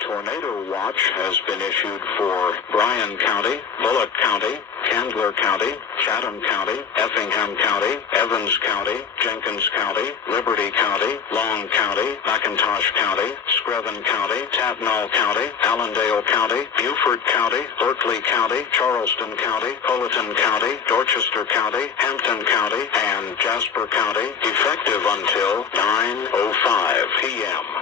tornado watch has been issued for Bryan County, Bullock County, Candler County, Chatham County, Effingham County, Evans County, Jenkins County, Liberty County, Long County, McIntosh County, Screven County, Tatnall County, Allendale County, Beaufort County, Berkeley County, Charleston County, Colleton County, Dorchester County, Hampton County, and Jasper County, effective until 9:05 p.m.